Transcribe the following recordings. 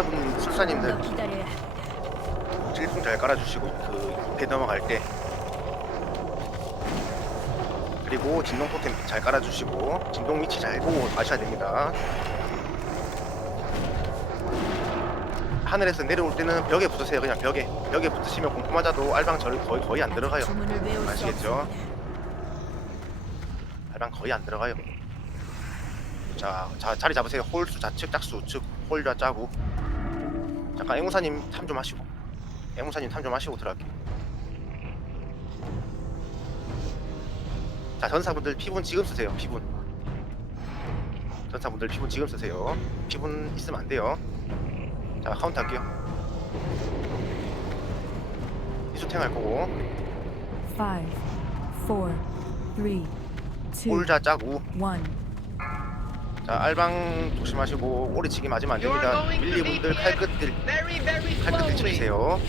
술사분 술사님들 기다려야. 찔풍 잘 깔아주시고 그 배 넘어갈 때 그리고 진동 토템 잘 깔아주시고 진동 위치 잘 보고 가셔야 됩니다. 하늘에서 내려올 때는 벽에 붙으세요. 그냥 벽에 벽에 붙으시면 공포 맞아도 알방 절 거의 거의 안 들어가요. 아시겠죠? 알방 거의 안 들어가요. 자, 자 자리 잡으세요. 홀수 좌측 짝수 우측 홀좌 짜고 잠깐 앵무사님 탐 좀 하시고 앵무사님 탐 좀 하시고 들어갈게요. 자 전사분들 피분 지금 쓰세요. 피분 전사분들 피분 지금 쓰세요. 피분 있으면 안 돼요. 자 카운트 할게요. 이수탱 할 거고 Five, four, three, two, 홀좌 짜고 one. 자 알방 조심하시고 오리치기 맞으면 안 됩니다. 밀리분들 칼끝들 칼끝들. 치세요.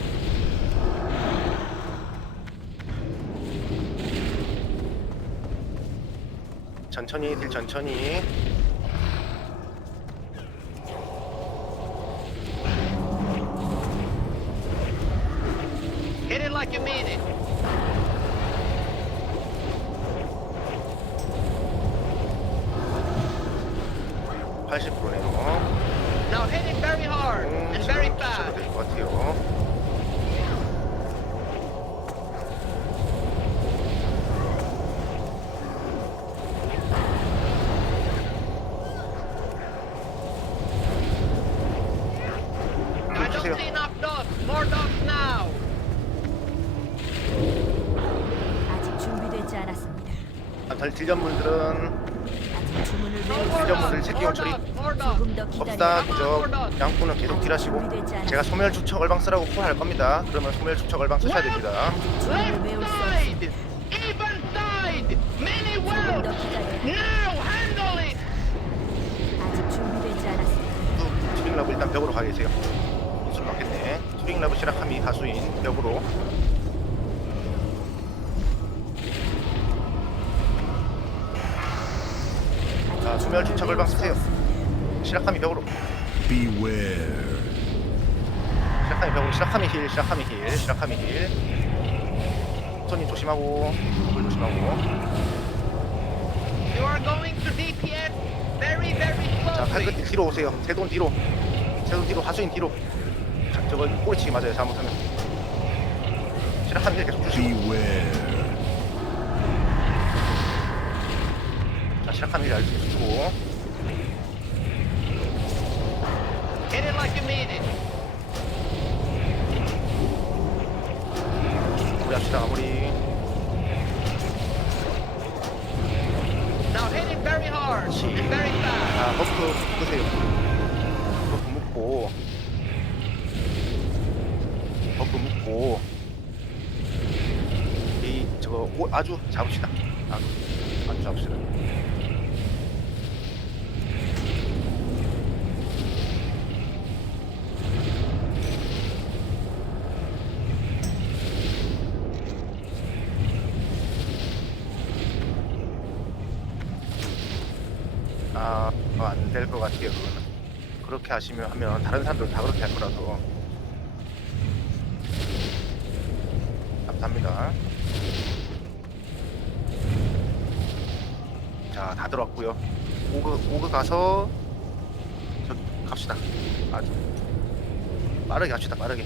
천천히 딜 천천히 Hit it like you mean it. 80%네요. Now hit it very hard 음, and very 지금 주셔도 fast. 될것 같아요. I 주세요. don't see enough dogs. More dogs now. 아직 준비되지 않았습니다. 아, 덜 딜전분들은 새끼 More 처리 법사. 부적 양꾼은 계속 딜하시고 제가 소멸 축척 얼방 쓰라고 콜할 겁니다. 그러면 소멸 축척 얼방 쓰셔야 됩니다. 투링 러브 일단 벽으로 가 계세요. 인술 맞겠네. 투링 러브 시라카미 하수인 벽으로. 소멸 축척 얼방 쓰세요. 시라카미 벽으로. Beware. 시라카미 벽으로. 시라카미 힐, 시라카미 힐, 시라카미 힐. 손님 조심하고, 물 조심하고. You are going to DPS very, very 자, slowly. 팔끝 뒤로 오세요. 세돈 뒤로. 세돈 뒤로, 하수인 뒤로. 자, 저거 꼬리치기 맞아요. 잘못하면. 시라카미 힐 계속 주시고. Beware. 알수 주고. Hit it like you mean it. 우리 합시다, 마무리. Now hit it very hard 그렇지. and very fast. 자, 버프 묶으세요. 버프 묶고. 버프 묶고. 이, 저거, 오, 아주 잡읍시다. 아주, 아주 잡읍시다. 아, 안 될 것 같아요. 그렇게 하시면 하면 다른 사람들 다 그렇게 할 거라서. 감사합니다. 자, 다 들어왔고요. 오그 오그 가서 저 갑시다. 아주 빠르게 합시다, 빠르게.